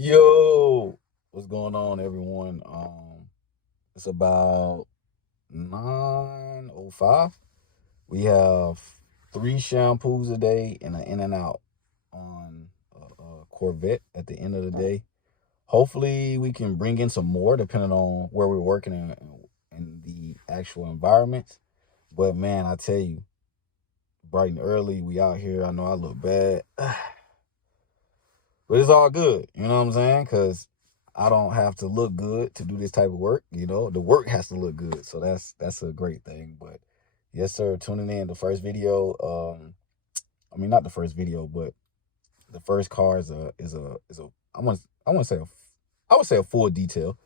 Yo, what's going on, everyone? It's about 9:05. We have 3 shampoos a day and an in and out on a Corvette at the end of the day. Hopefully, we can bring in some more depending on where we're working in the actual environments. But man, I tell you, bright and early, we out here. I know I look bad. But it's all good, you know what I'm saying? Because I don't have to look good to do this type of work. The work has to look good, so that's a great thing. But yes, sir, tuning in. The first video, I mean not the first video, but the first car is a I want to say I would say a full detail.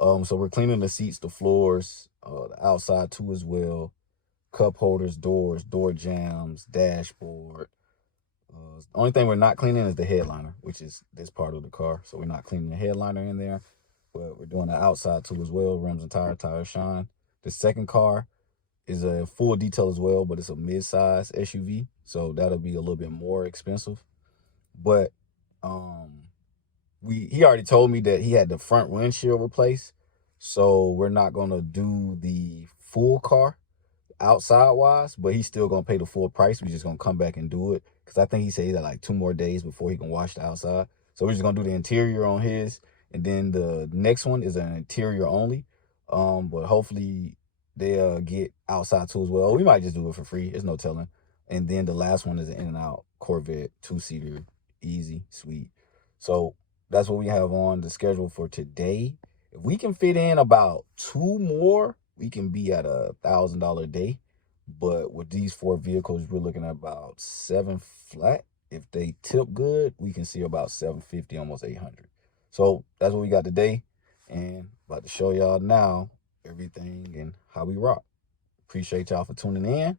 So we're cleaning the seats, the floors, the outside too as well, cup holders, doors, door jambs, dashboard. The only thing we're not cleaning is the headliner, which is this part of the car. So we're not cleaning the headliner in there, but we're doing the outside too as well. Rims and tires shine. The second car is a full detail as well, but it's a mid-size SUV, so that'll be a little bit more expensive. But he already told me that he had the front windshield replaced, so we're not gonna do the full car outside wise, but he's still gonna pay the full price. We're just gonna come back and do it because I think he said he got like 2 more days before he can wash the outside. So we're just gonna do the interior on his, and then the next one is an interior only. But hopefully they'll get outside too as well. We might just do it for free. It's no telling. And then the last one is an in and out Corvette 2-seater, easy, sweet. So that's what we have on the schedule for today. If we can fit in about 2 more, we can be at $1,000 a day. But with these 4 vehicles, we're looking at about 7 flat. If they tip good, we can see about 750, almost 800. So that's what we got today, and about to show y'all now everything and how we rock. Appreciate y'all for tuning in.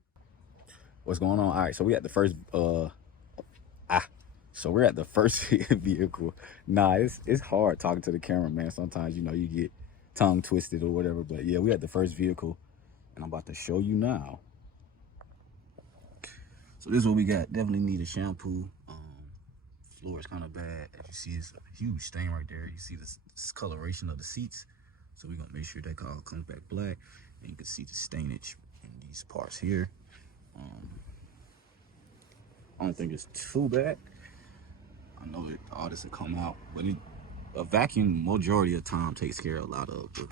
What's going on? All right, so we at the first so we're at the first vehicle. Nah, it's hard talking to the camera, man. Sometimes you get tongue twisted or whatever. But yeah, we at the first vehicle, and I'm about to show you now. So this is what we got. Definitely need a shampoo. Floor is kind of bad. As you see, it's a huge stain right there. You see this discoloration of the seats. So we're gonna make sure that all comes back black, and you can see the stainage in these parts here. I don't think it's too bad. I know that all this will come out, but a vacuum majority of the time takes care of a lot of the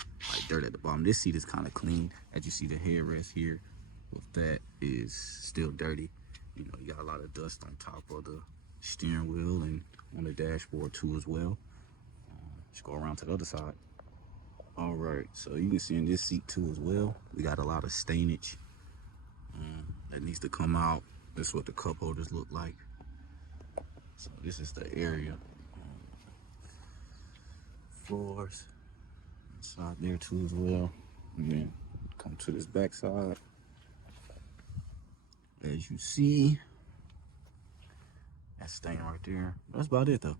dirt at the bottom. This seat is kind of clean. As you see, the headrest here with that is still dirty. You got a lot of dust on top of the steering wheel and on the dashboard too as well. Let's go around to the other side. All right, so you can see in this seat too as well, we got a lot of stainage that needs to come out. This is what the cup holders look like. So this is the area. Floors inside there too as well. And then come to this back side. As you see, that stain right there. That's about it though.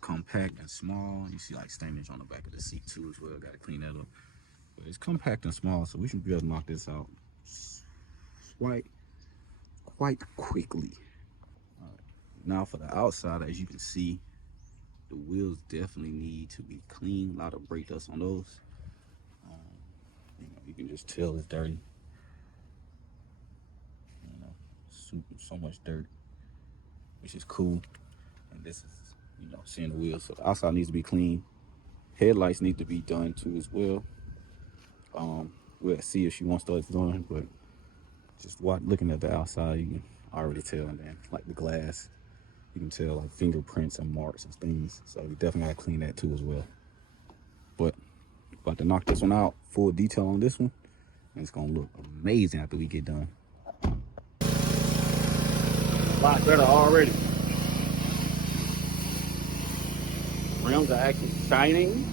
Compact and small. You see like stainage on the back of the seat too as well. Got to clean that up. But it's compact and small, so we should be able to knock this out quite quickly. All right. Now for the outside, as you can see, the wheels definitely need to be clean. A lot of brake dust on those. You can just tell it's dirty. So much dirt, which is cool. And this is, seeing the wheels. So the outside needs to be clean. Headlights need to be done too as well. We'll see if she wants those done, but just looking at the outside, you can already tell. And then like the glass, you can tell like fingerprints and marks and things. So you definitely gotta clean that too as well. But about to knock this one out, full detail on this one, and it's gonna look amazing after we get done. A lot better already. Rims are actually shining.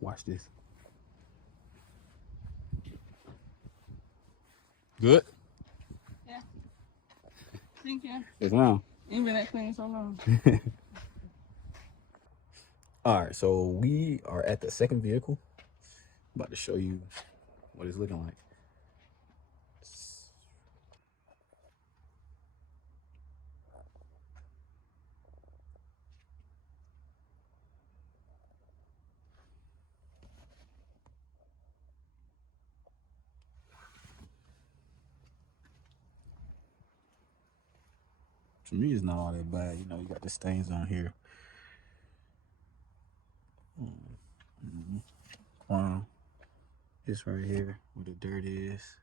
Watch this. Good? Yeah. Thank you. It's round. Ain't been that clean so long. All right, so we are at the second vehicle. I'm about to show you what it's looking like. To me, it's not all that bad. You know, you got the stains on here. This right here, where the dirt is.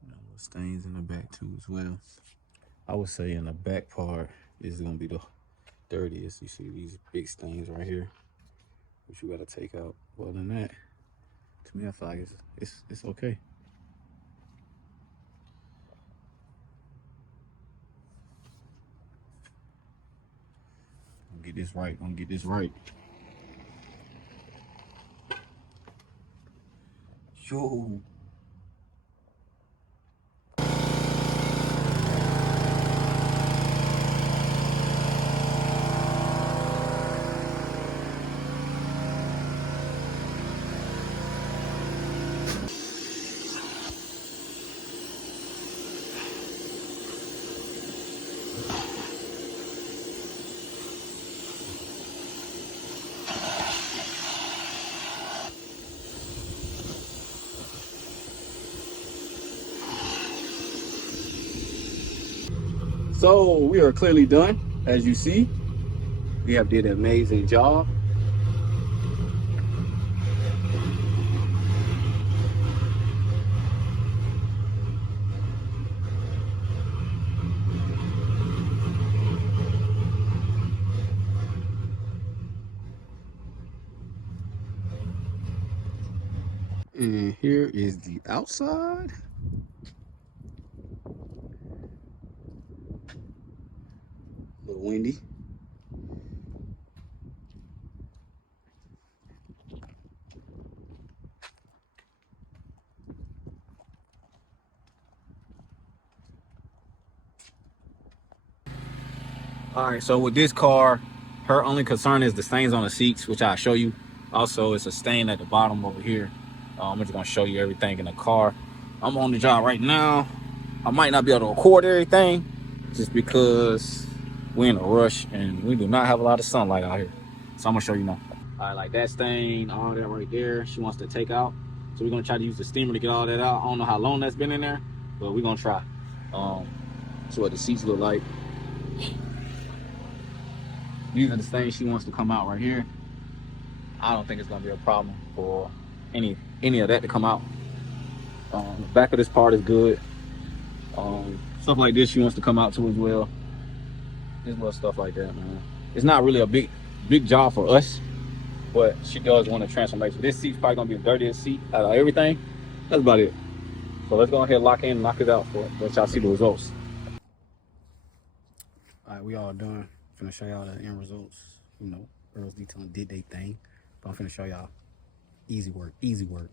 You know, the stains in the back too as well. I would say in the back part is gonna be the dirtiest. You see these big stains right here, which you gotta take out. Other than that, to me, I feel like it's okay. Get this right. Gonna get this right. Yo. So we are clearly done. As you see, we have did an amazing job. And here is the outside. A little windy. All right, so with this car, her only concern is the stains on the seats, which I'll show you. Also, it's a stain at the bottom over here. I'm just gonna show you everything in the car. I'm on the job right now. I might not be able to record everything just because we're in a rush and we do not have a lot of sunlight out here. So I'm gonna show you now. All right, like that stain, all that right there, she wants to take out. So we're gonna try to use the steamer to get all that out. I don't know how long that's been in there, but we're gonna try. So what the seats look like. These are the stains she wants to come out right here. I don't think it's gonna be a problem for any of that to come out. The back of this part is good. Stuff like this she wants to come out too as well. Just little stuff like that, man. It's not really a big job for us, but she does want a transformation. This seat's probably gonna be the dirtiest seat out of everything. That's about it. So let's go ahead and lock in and knock it out for let y'all see the results. All right, we all done. Finna show y'all the end results. You know, Earls Detailing did their thing. But I'm finna show y'all. Easy work, easy work.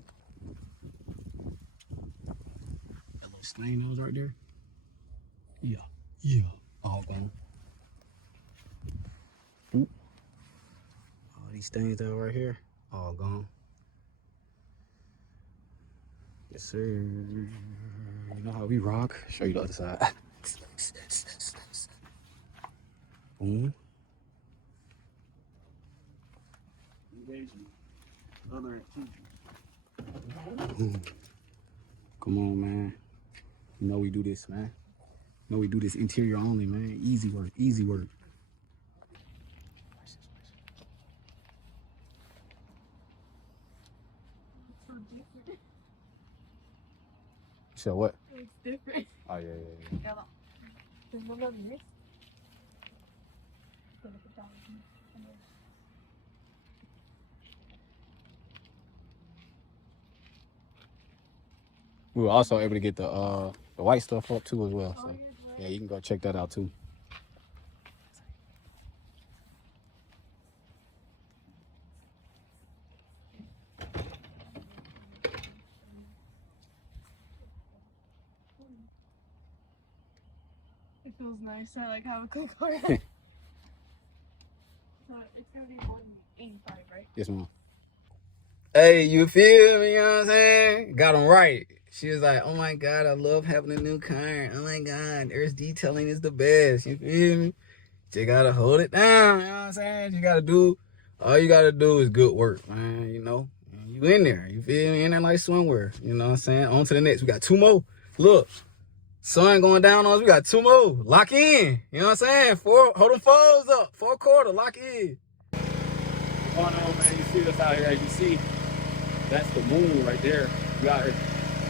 That little stain that was right there. Yeah. All gone. Oop. All these stains that are right here, all gone. Yes, sir. You know how we rock. Show you the other side. Boom. Come on, man. You know we do this, man. You know we do this interior only, man. Easy work, easy work. So what? It's different. Oh, yeah. We were also able to get the white stuff up too as well. So yeah, you can go check that out too. feels nice. I like have a quick heart. So it's gonna be 185, right? Yes, ma'am. Hey, you feel me? You know what I'm saying? Got him right. She was like, oh my God, I love having a new car. Oh my God, Earth's detailing is the best. You feel me? You gotta hold it down. You know what I'm saying? All you gotta do is good work, man. You know? You in there. You feel me? In there like swimwear. You know what I'm saying? On to the next. We got 2 more. Look, sun going down on us. We got 2 more. Lock in. You know what I'm saying? Hold them fours up. 4/4. Lock in. What's going on, man? You see us out here. As you see, that's the moon right there. We out here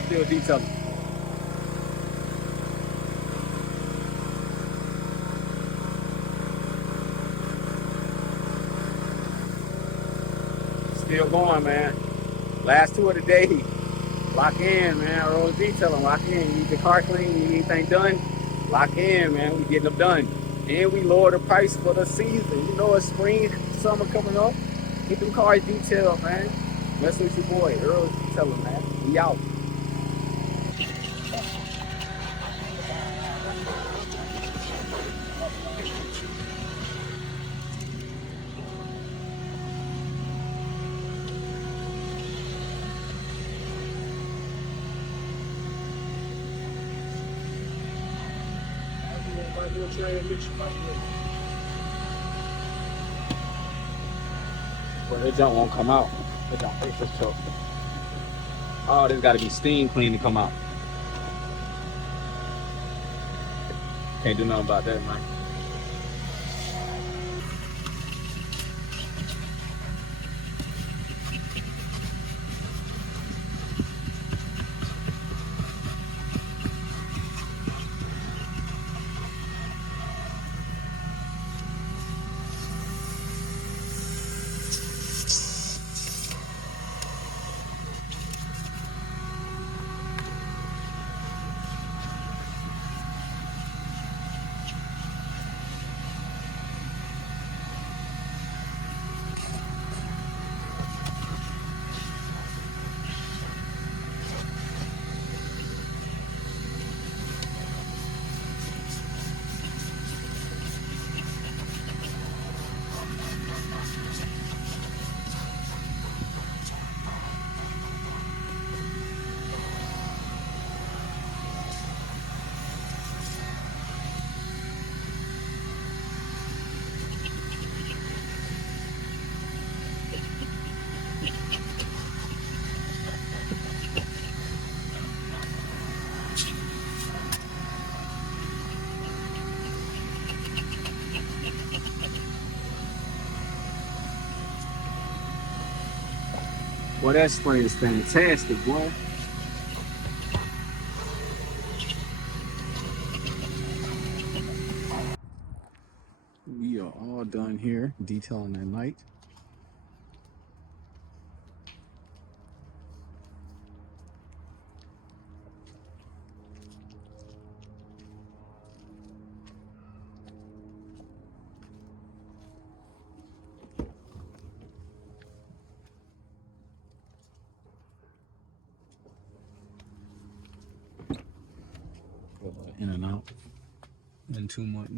still detailing. Still going, man. Last 2 of the day. Lock in, man. Earls detailing. Lock in. You need the car clean. You need anything done? Lock in, man. We getting them done. And we lower the price for the season. You know, it's spring, summer coming up. Get them cars detailed, man. Mess with your boy, Earls Detailing, man. We out. Well, that junk won't come out. That junk takes this choke. Oh, there's got to be steam clean to come out. Can't do nothing about that, man. Well, that spray is fantastic, boy. We are all done here, detailing at night. In and out. Nothing too much.